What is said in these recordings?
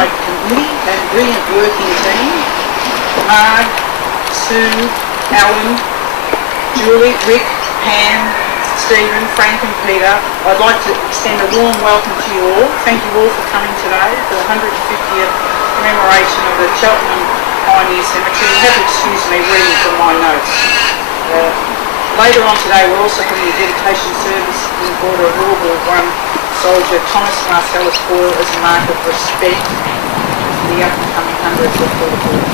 my committee and brilliant working team, Marg, Sue, Alan, Julie, Rick, Pam, Stephen, Frank and Peter. I'd like to extend a warm welcome to you all. Thank you all for coming today for the 150th commemoration of the Cheltenham Pioneer Cemetery. You have to excuse me reading from my notes. Later on today we're also having a dedication service in order of World War I soldier Thomas Marcellus Boyle as a mark of respect for the up-and-coming hundreds of Boyle.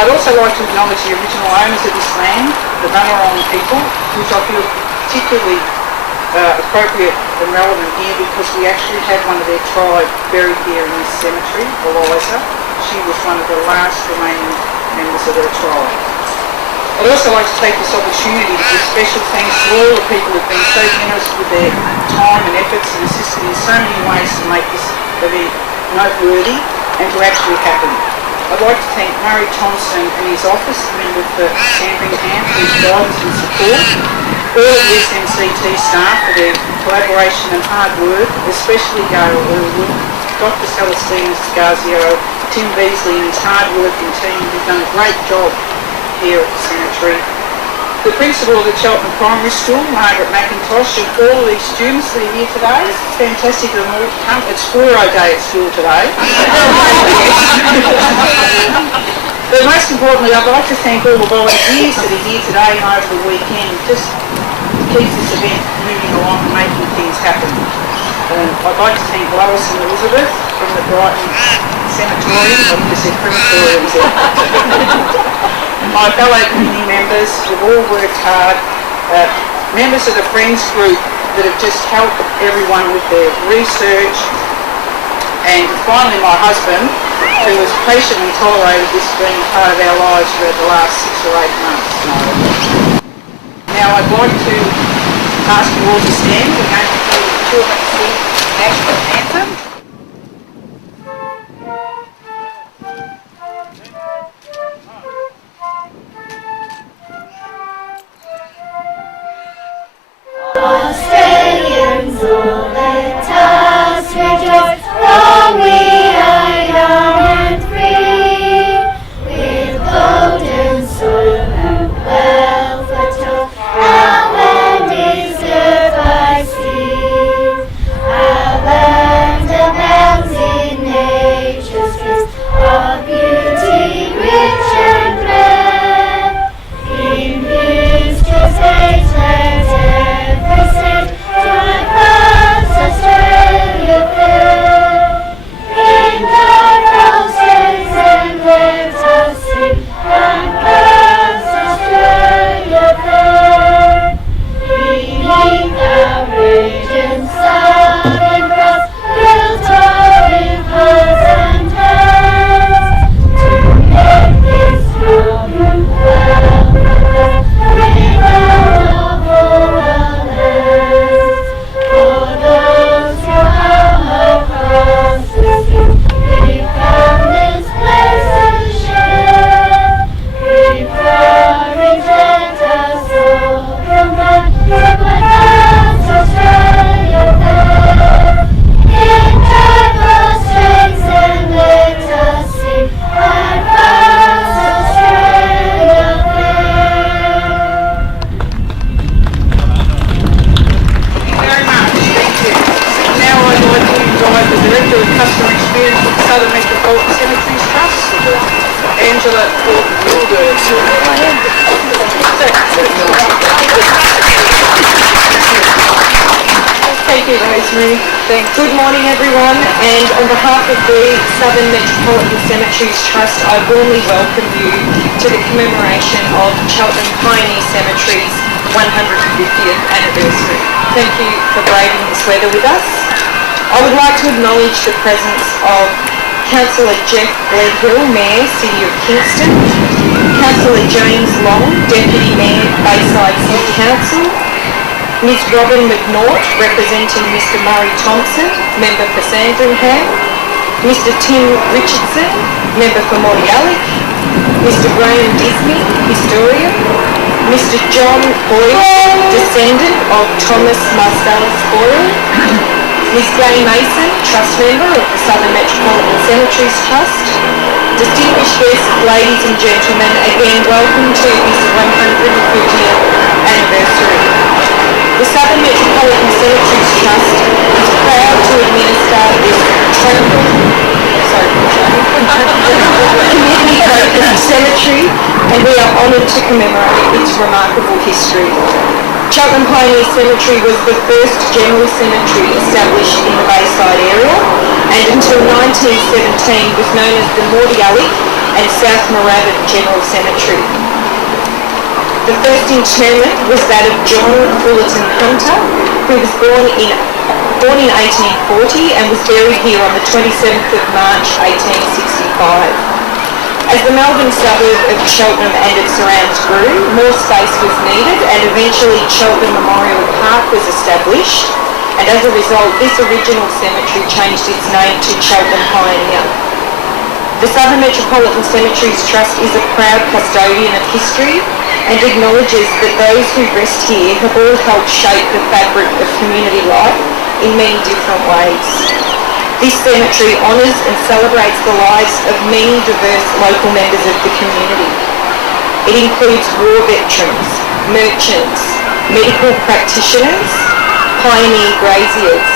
I'd also like to acknowledge the original owners of this land, the Bunurong people, which I feel particularly appropriate and relevant here because we actually had one of their tribe buried here in this cemetery, Eliza. She was one of the last remaining members of her tribe. I'd also like to take this opportunity to give special thanks to all the people who've been so generous with their time and efforts and assisted in so many ways to make this event noteworthy and to actually happen. I'd like to thank Murray Thompson and his office, member for Sandringham, for his guidance and support, all of the SMCT staff for their collaboration and hard work, especially Gail Earlwood, Dr. Celestine Scarzio, Tim Beasley and his hard-working team who've done a great job here at the cemetery. The principal of the Cheltenham Primary School, Margaret McIntosh, and all of these students that are here today. It's fantastic of them all to come. It's 4-0 day at school today. But most importantly, I'd like to thank all the volunteers that are here today and over the weekend, just to keep this event moving along and making things happen. I'd like to thank Lois and Elizabeth from the Brighton Sanatorium. I think I said crematoriums there. My fellow community members who've all worked hard, members of the Friends group that have just helped everyone with their research, and finally my husband, who has patiently tolerated this being part of our lives for the last 6 or 8 months. Now I'd like to ask you all to stand. We're going to do the Children's National Anthem. Australians, all let us rejoice, for we are young and free, with golden soil and wealth atold. Our land is earth by sea, our land abounds in nature's gifts, of beauty rich and rare. In history's age let every state drive past Australia fair. In our strains and let us sing, and past Australia fair. Beneath our radiant southern cross, built of rivers and hands, to make this Commonwealth renown of all our lands. For those who come across the sea, we found this blessed share. Preparing let us all come back to my house, Australia fair. In diverse strains and let us sing, and pass Australia fair. Thank you very much. Thank you. Now I'd like to invite the Director of Customer Experience at Southern Metropolitan Cemeteries Trust, Angela Gordon-Wilder. Thank you, Rosemary. Thanks. Good morning, everyone, and on behalf of the Southern Metropolitan Cemeteries Trust, I warmly welcome you to the commemoration of Cheltenham Pioneer Cemetery's 150th anniversary. Thank you for braving this weather with us. I would like to acknowledge the presence of Councillor Jeff Gledhill, Mayor, City of Kingston, Councillor James Long, Deputy Mayor, Bayside City Council, Ms Robin McNaught, representing Mr Murray Thompson, Member for Sandringham, Mr Tim Richardson, Member for Mordialloc, Mr Graham Disney, Historian, Mr John Boyle, descendant of Thomas Marcellus Boyle, Ms Gay Mason, Trust Member of the Southern Metropolitan Cemeteries Trust. Distinguished guests, ladies and gentlemen, again welcome to this 150th anniversary. The Southern Metropolitan Cemeteries Trust is proud to administer this community-focused cemetery, and we are honoured to commemorate its remarkable history. Cheltenham Pioneer Cemetery was the first general cemetery established in the Bayside area, and until 1917 was known as the Mordialloc and South Moorabbin General Cemetery. The first interment was that of John Fullerton Hunter, who was born in 1840 and was buried here on the 27th of March 1865. As the Melbourne suburb of Cheltenham and its surrounds grew, more space was needed, and eventually Cheltenham Memorial Park was established, and as a result this original cemetery changed its name to Cheltenham Pioneer. The Southern Metropolitan Cemeteries Trust is a proud custodian of history and acknowledges that those who rest here have all helped shape the fabric of community life in many different ways. This cemetery honours and celebrates the lives of many diverse local members of the community. It includes war veterans, merchants, medical practitioners, pioneer graziers,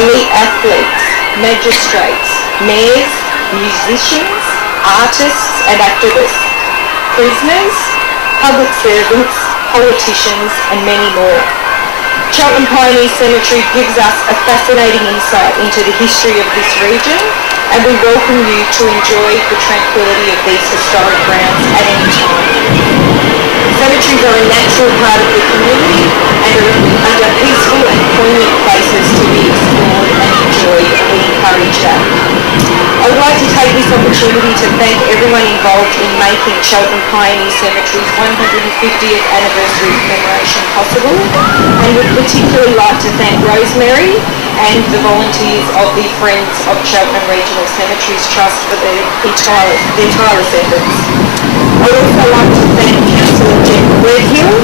elite athletes, magistrates, mayors, musicians, artists and activists, prisoners, public servants, politicians and many more. Cheltenham Pioneer Cemetery gives us a fascinating insight into the history of this region, and we welcome you to enjoy the tranquility of these historic grounds at any time. Cemeteries are a natural part of the community and are peaceful and poignant places to be explored and enjoyed, and we encourage that. I would like to take this opportunity to thank everyone involved in making Cheltenham Pioneer Cemetery's 150th anniversary commemoration possible, and would particularly like to thank Rosemary and the volunteers of the Friends of Cheltenham Regional Cemeteries Trust for their tireless efforts. I would also like to thank Councillor Jeff Gledhill,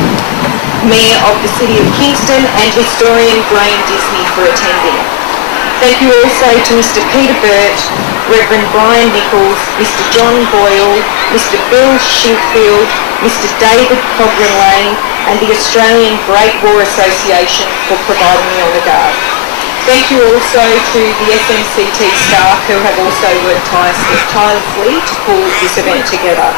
Mayor of the City of Kingston, and Historian Graham Disney for attending. Thank you also to Mr Peter Burt, Reverend Brian Nichols, Mr John Boyle, Mr Bill Shinkfield, Mr David Cogran Lane and the Australian Great War Association for providing the honour guard. Thank you also to the SMCT staff who have also worked tirelessly to pull this event together.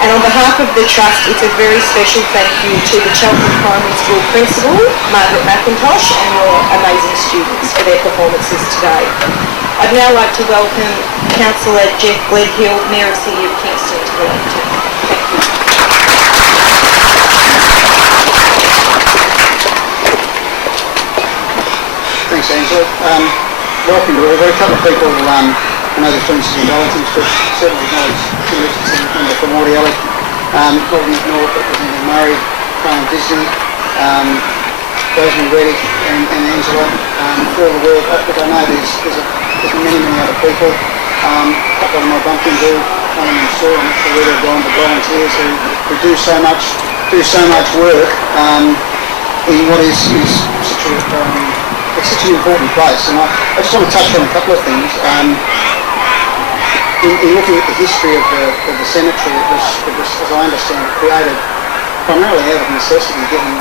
And on behalf of the Trust, it's a very special thank you to the Cheltenham Primary School Principal, Margaret McIntosh, and your amazing students for their performances today. I'd now like to welcome Councillor Jeff Gledhill, Mayor of the City of Kingston, to the lectern. Thank you. Thanks, Angela. Welcome to everybody. A couple of people, I know there's been some relatives, but certainly acknowledge the member from Mordialloc, Gordon McNaught, Representative Murray, Graham Disney, Rosemary Reddick and Angela, for all the work. But I know there's many other people. A couple of them I bumped into, one of them saw, I'm not sure where they've gone, but volunteers who do so much work in what is such an important place. And I just want to touch on a couple of things. In looking at the history of the cemetery, it was, as I understand it, created primarily out of necessity, given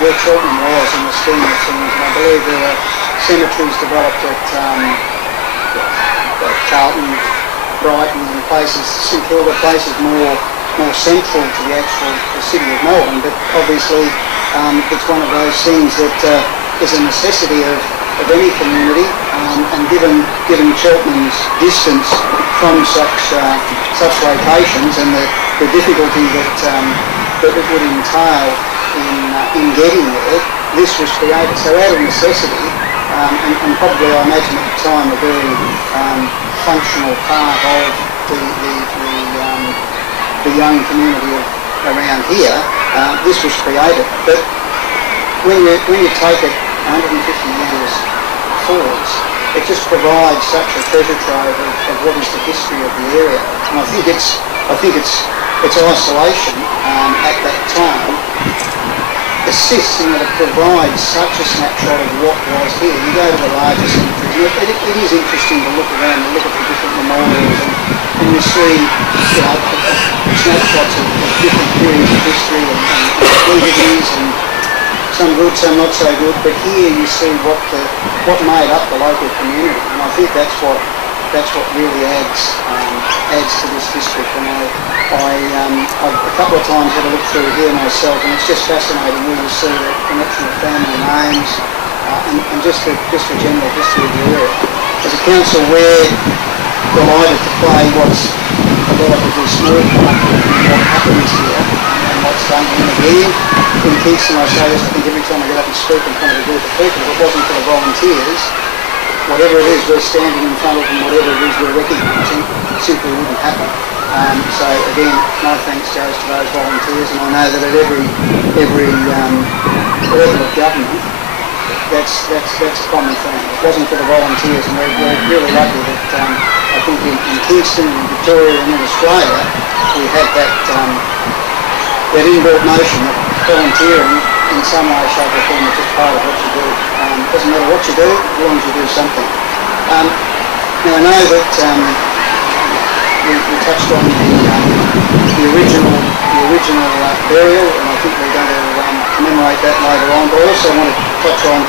where Cheltenham was in the scheme of things. And I believe there were cemeteries developed at Carlton, Brighton, and places, St Kilda, places more central to the city of Melbourne. But obviously, it's one of those things that is a necessity of any community, and given Cheltenham's distance from such locations and the difficulty that it would entail in getting there, this was created. So out of necessity, and probably I imagine at the time a very functional part of the young community around here, this was created. But when you take it 150 years forwards, it just provides such a treasure trove of what is the history of the area. And I think its isolation at that time assists in that it provides such a snapshot of what was here. You go to the larger cemeteries, it is interesting to look around and look at the different memorials and you see, snapshots of different periods of history and activities and some good, some not so good, but here you see what made up the local community, and I think that's what really adds to this district. And I've a couple of times had a look through here myself, and it's just fascinating where you see the connection of family names and just the general history of the area. As a council, we're delighted to play what's a relatively small part in what happens here and what's done in again. In Kingston, I say this, I think every time I get up and speak in front of a group of people, if it wasn't for the volunteers, whatever it is we're standing in front of and whatever it is we're recognising, simply wouldn't happen. So again, my thanks goes to those volunteers, and I know that at every level of government, that's a common thing. If it wasn't for the volunteers, and we're really lucky that I think in Kingston, in Victoria and in Australia, we had that inbuilt notion that volunteering in some way, shape or form is just part of what you do. Doesn't matter what you do, as long as you do something. Now I know that we touched on the original burial, and I think we're going to commemorate that later on, but I also want to touch on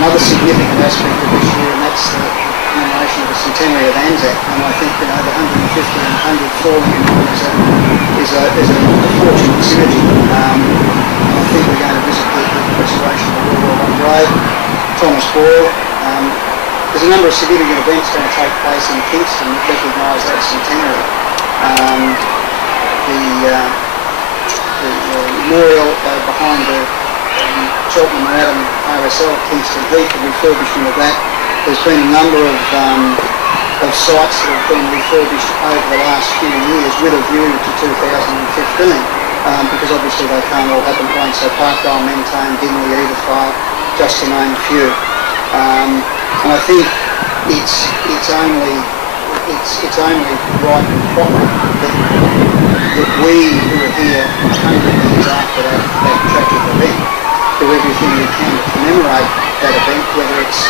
another significant aspect of this year, and that's the commemoration of the centenary of Anzac. And I think the 150 and 100 fallen is a fortunate synergy. I think we're going to visit the restoration of the World War I grave, Thomas Boyle. There's a number of significant events going to take place in Kingston that recognise that centenary. The memorial behind the Cheltenham RSL at Kingston Heath, the refurbishment of that. There's been a number of sites that have been refurbished over the last few years with a view to 2015, because obviously they can't all happen at once. So Parkdale, Mentone, Dingley, Edithvale, just to name a few. And I think it's only right and proper that we who are here 100 years after that tragic event do everything we can to commemorate that event, whether it's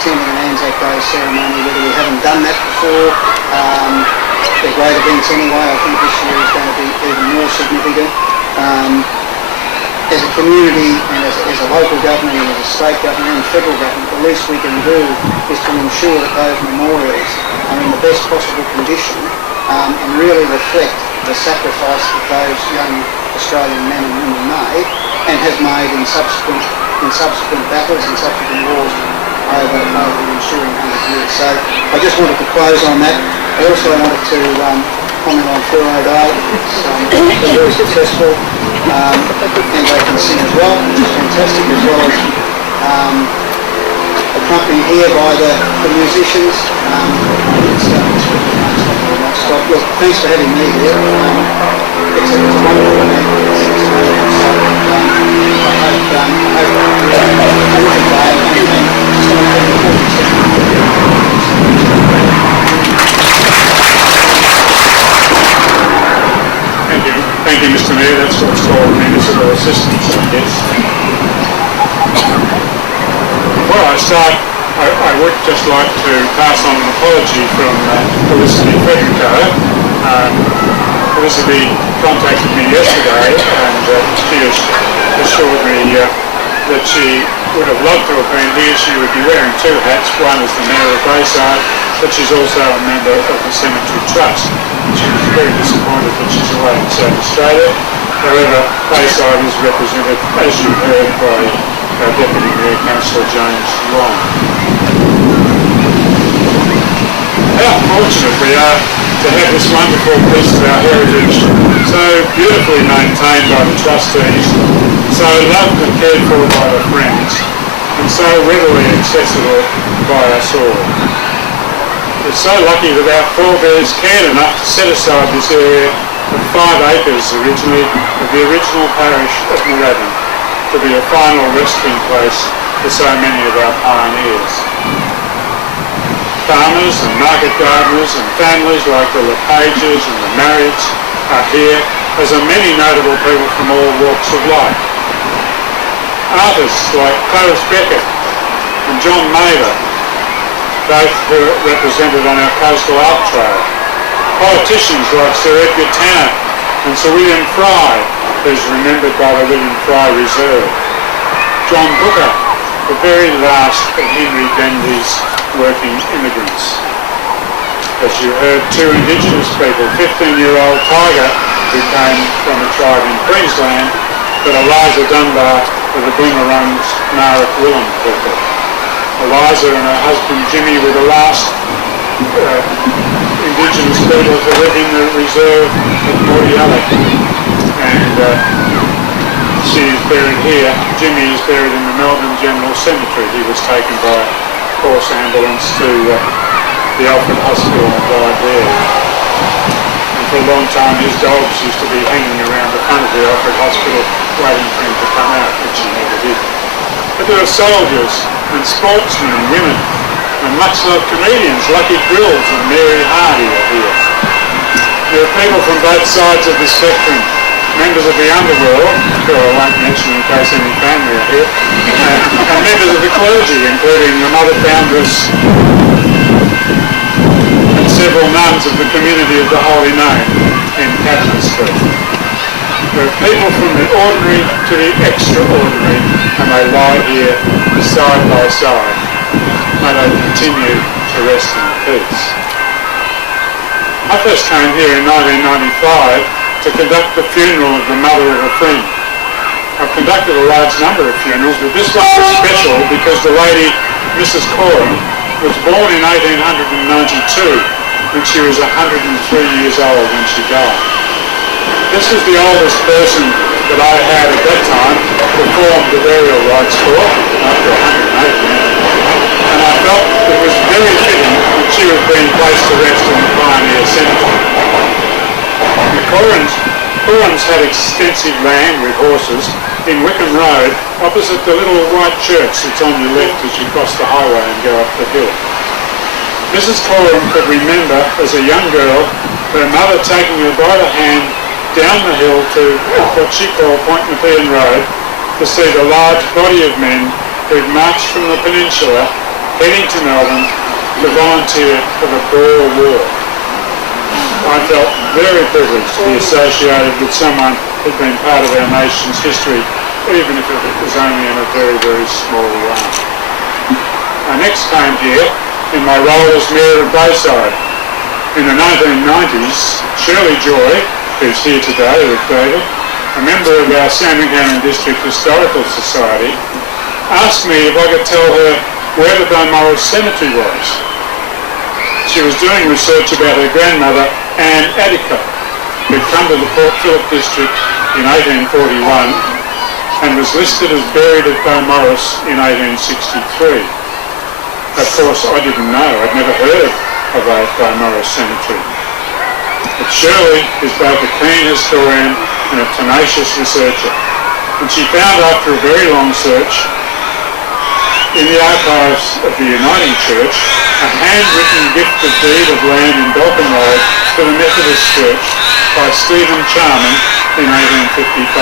attending an Anzac Day ceremony, whether we haven't done that before. They're great events anyway. I think this year is going to be even more significant. As a community and as a local government and as a state government and federal government, the least we can do is to ensure that those memorials are in the best possible condition and really reflect the sacrifice that those young Australian men and women made and have made in subsequent battles and subsequent wars over the ensuing 100 years. So I just wanted to close on that. I also wanted to comment on Phil O'Dale. It's very successful, and they can sing as well, which is fantastic, as well as accompanied here by the musicians. It's really nice stuff. Look, thanks for having me here. It's a wonderful event. Thank you, Mr. Mayor. That's what's called municipal assistance, I guess. Before I start, I would just like to pass on an apology from Felicity Federico. Felicity contacted me yesterday and she has assured me that she would have loved to have been here. She would be wearing two hats, one as the Mayor of Bayside, but she's also a member of the Cemetery Trust. She was very disappointed that she's away in South Australia. However, Bayside is represented, as you heard, by our Deputy Mayor, Councillor James Long. How fortunate we are to have this wonderful piece of our heritage so beautifully maintained by the trustees, so loved and cared for by the friends, and so readily accessible by us all. We're so lucky that our forebears cared enough to set aside this area of 5 acres originally of the original parish of Moorabbin to be a final resting place for so many of our pioneers. Farmers and market gardeners and families like the LePages and the Marriotts are here, as are many notable people from all walks of life. Artists like Clarence Beckett and John Mather, both were represented on our coastal art trail. Politicians like Sir Edgar Tanner and Sir William Fry, who's remembered by the William Fry Reserve. John Booker, the very last of Henry Denby's working immigrants. As you heard, two Indigenous people, 15-year-old Tiger, who came from a tribe in Queensland, but Eliza Dunbar of the Boomerangs Narak Willam people. Eliza and her husband Jimmy were the last Indigenous people to live in the reserve at Mordialloc, and she is buried here. Jimmy is buried in the Melbourne General Cemetery. He was taken by horse ambulance to the Alfred Hospital and died there. And for a long time his dogs used to be hanging around the front of the Alfred Hospital waiting for him to come out, which he never did. But there are soldiers and sportsmen and women and much-loved comedians, Lucky Grills and Mary Hardy are here. There are people from both sides of the spectrum, members of the underworld, who I won't mention in case any family are here, and members of the clergy, including the Mother Foundress and several nuns of the Community of the Holy Name in Catherine Street. There are people from the ordinary to the extraordinary, and they lie here side by side. May they continue to rest in peace. I first came here in 1995 to conduct the funeral of the mother of a friend. I've conducted a large number of funerals, but this one was special because the lady, Mrs. Coram, was born in 1892 when she was 103 years old when she died. This was the oldest person that I had at that time performed the burial rites for, after 108 years. And I felt it was very fitting that she was being placed to rest in the Pioneer Cemetery. The Corans had extensive land with horses in Wickham Road, opposite the little white church that's on your left as you cross the highway and go up the hill. Mrs. Coram could remember, as a young girl, her mother taking her by the hand down the hill to what she called Point Nepean Road to see the large body of men who'd marched from the peninsula heading to Melbourne to volunteer for the Boer War. I felt very privileged to be associated with someone who'd been part of our nation's history, even if it was only in a very, very small way. I next came here in my role as Mayor of Bayside. In the 1990s, Shirley Joy, who's here today with David, a member of our Sandringham District Historical Society, asked me if I could tell her where the Balmoral Cemetery was. She was doing research about her grandmother, Anne Addicoat, who'd come to the Port Phillip District in 1841 and was listed as buried at Balmoris in 1863. Of course, I didn't know. I'd never heard of a Balmoris Cemetery. But Shirley is both a keen historian and a tenacious researcher. And she found, after a very long search, in the archives of the Uniting Church, a handwritten gift of deed of land in Dolphin Road to the Methodist Church by Stephen Charman in 1855.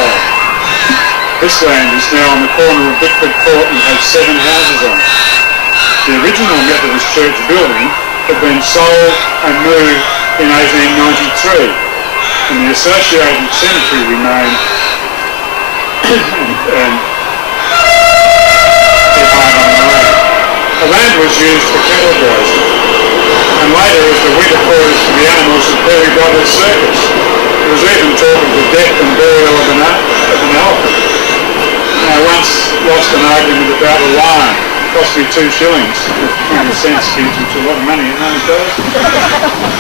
This land is now on the corner of Bickford Court and has 7 houses on it. The original Methodist Church building had been sold and moved in 1893, and the associated cemetery remained and behind on the land. The land was used for cattle grazing, and later as the winter quarters for the animals at Perry Brothers Circus. There was even talk of the death and burial of an elephant. I once lost an argument about a lion. It cost me 2 shillings, 20 cents, which was a lot of money in those days.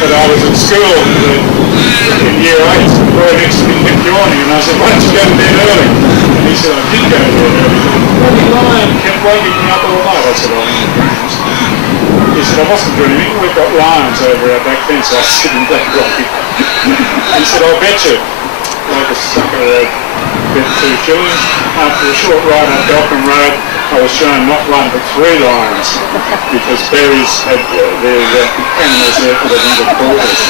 But I was at school in year 8, and the boy next to me kept yawning, and I said, why don't you go to bed early? And he said, I did go to bed early. The lion kept waking me up all night. I said, oh, he said, I wasn't dreaming, we've got lions over our back fence. I said, in Black Rocky. He said, I'll bet you. Like a sucker, I bet 2 shillings. After a short ride up Dolphin Road, I was shown not 1 but 3 lions, because berries had their animals there for the winter quarters.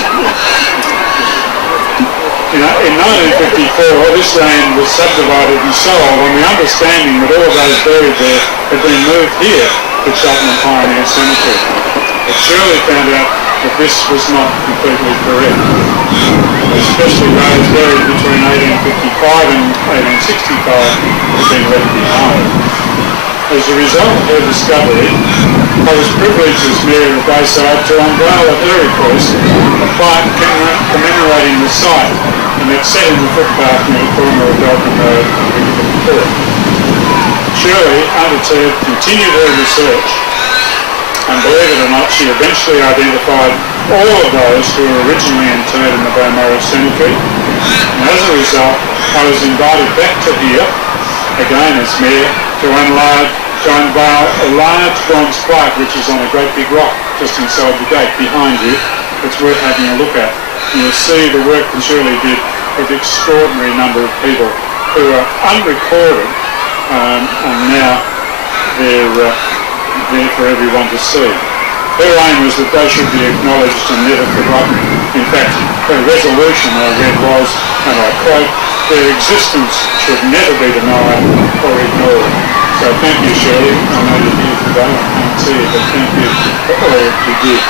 In 1954, this land was subdivided and sold on the understanding that all those buried there had been moved here to Cheltenham Pioneer Cemetery. But Shirley found out that this was not completely correct, especially those buried between 1855 and 1865 had been left behind. As a result of her discovery, I was privileged as Mayor of Bayside to unveil at her request a plaque commemorating the site, and it's set in the footpath near the corner of Dalton Road and Riverton Court. Shirley continued her research, and believe it or not, she eventually identified all of those who were originally interred in the Commemoration Cemetery, and as a result, I was invited back to here, again as Mayor, to unveil a large bronze plaque which is on a great big rock just inside the gate behind you. It's worth having a look at. And you'll see the work that Shirley did with an extraordinary number of people who are unrecorded, and now they're there for everyone to see. Her aim was that they should be acknowledged and never forgotten. In fact, her resolution I read was, and I quote, "Their existence should never be denied or ignored." So thank you, Shirley. I know you're here today. I can't see you, but thank you for all you did.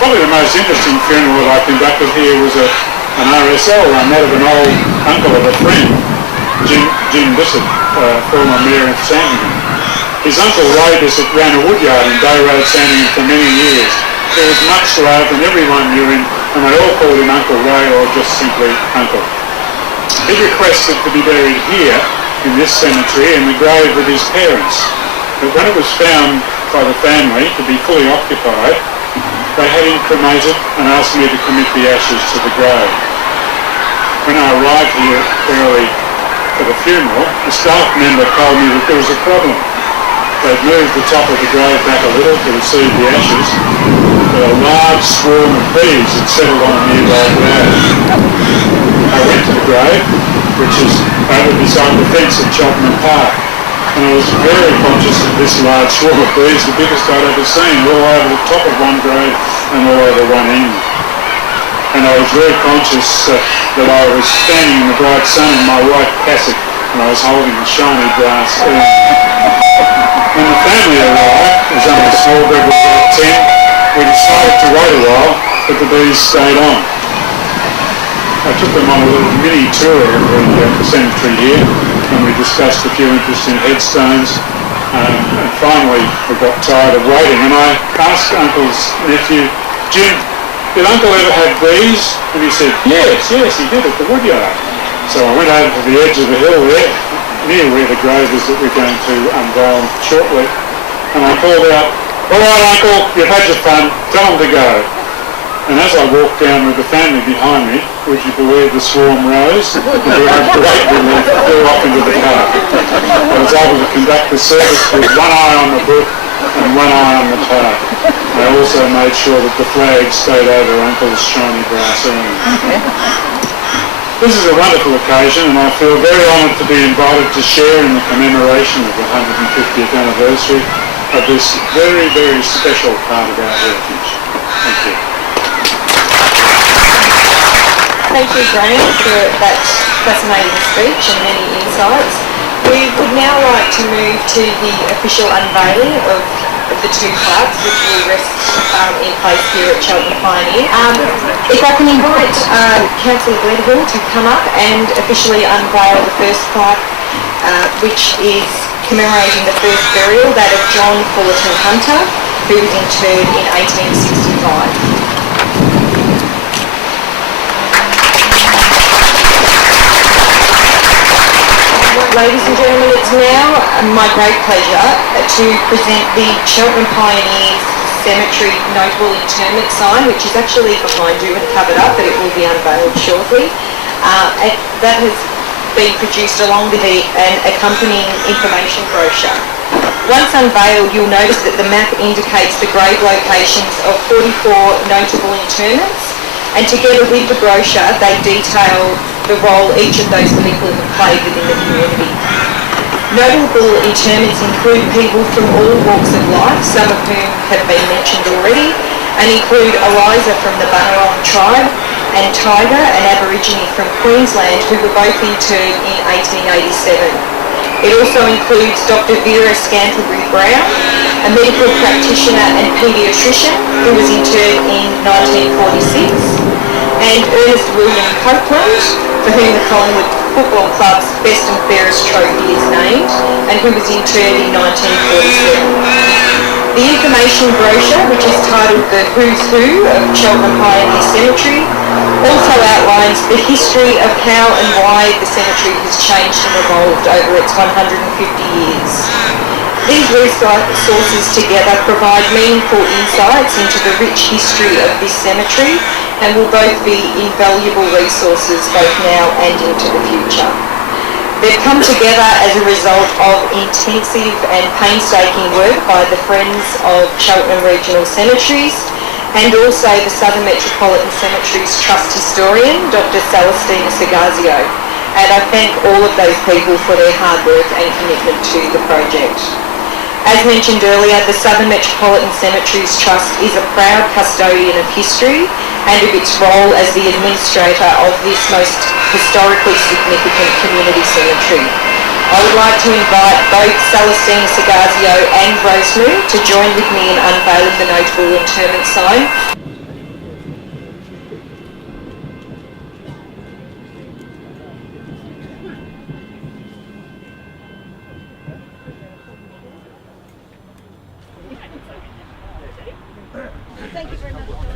Probably the most interesting funeral that I conducted here was an RSL run, that of an old uncle of a friend, Jim Bissett, former Mayor of Sandringham. His uncle Ray Bissett ran a woodyard in Bay Road, Sandringham for many years. There was much love and everyone knew him, and they all called him Uncle Ray or just simply Uncle. He requested to be buried here in this cemetery in the grave with his parents. But when it was found by the family to be fully occupied, they had him cremated and asked me to commit the ashes to the grave. When I arrived here early for the funeral, a staff member told me that there was a problem. They'd moved the top of the grave back a little to receive the ashes, but a large swarm of bees had settled on a nearby grave. I went to the grave, which is over beside the fence at Cheltenham Park, and I was very conscious of this large swarm of bees, the biggest I'd ever seen, all over the top of one grave and all over one end. And I was very conscious that I was standing in the bright sun in my white cassock, and I was holding a shiny brass urn. When the family arrived, it was only a small group of about 10, we decided to wait a while, but the bees stayed on. I took them on a little mini tour of the cemetery here, and we discussed a few interesting headstones, and finally we got tired of waiting, and I asked Uncle's nephew, "Jim, did Uncle ever have bees?" And he said, yes, he did at the woodyard. So I went over to the edge of the hill there, near where the grave is that we're going to unveil shortly, and I called out, "All right, Uncle, you've had your fun, tell them to go." And as I walked down with the family behind me, would you believe the swarm rose? To our great relief, it flew off into the park. I was able to conduct the service with one eye on the book and one eye on the park. I also made sure that the flag stayed over Uncle's shiny brass urn. This is a wonderful occasion, and I feel very honoured to be invited to share in the commemoration of the 150th anniversary of this very, very special part of our heritage. Thank you. Thank you, Graham, for that fascinating speech and many insights. We would now like to move to the official unveiling of the two plaques which will rest in place here at Cheltenham Pioneer. If I can invite Councillor Gledhill to come up and officially unveil the first plaque, which is commemorating the first burial, that of John Fullerton Hunter, who was interred in 1865. Ladies and gentlemen, it's now my great pleasure to present the Cheltenham Pioneer Cemetery Notable Interment sign, which is actually behind you and covered up, but it will be unveiled shortly. That has been produced along with an accompanying information brochure. Once unveiled, you'll notice that the map indicates the grave locations of 44 notable interments, and together with the brochure, they detail the role each of those people have played within the community. Notable interments include people from all walks of life, some of whom have been mentioned already, and include Eliza from the Bunurong tribe and Tiger, an Aborigine from Queensland, who were both interred in 1887. It also includes Dr. Vera Scantlebury Brown, a medical practitioner and paediatrician who was interred in 1946, and Ernest William Copeland, for whom the Collingwood Football Club's Best and Fairest Trophy is named, and who was interred in 1947. The information brochure, which is titled The Who's Who of Cheltenham Pioneer Cemetery, also outlines the history of how and why the cemetery has changed and evolved over its 150 years. These resources together provide meaningful insights into the rich history of this cemetery and will both be invaluable resources both now and into the future. They've come together as a result of intensive and painstaking work by the Friends of Cheltenham Regional Cemeteries and also the Southern Metropolitan Cemeteries Trust historian, Dr. Celestina Sagazio. And I thank all of those people for their hard work and commitment to the project. As mentioned earlier, the Southern Metropolitan Cemeteries Trust is a proud custodian of history and of its role as the administrator of this most historically significant community cemetery. I would like to invite both Celestina Sagazio and Rosemary to join with me in unveiling the notable interment sign. Thank you very much.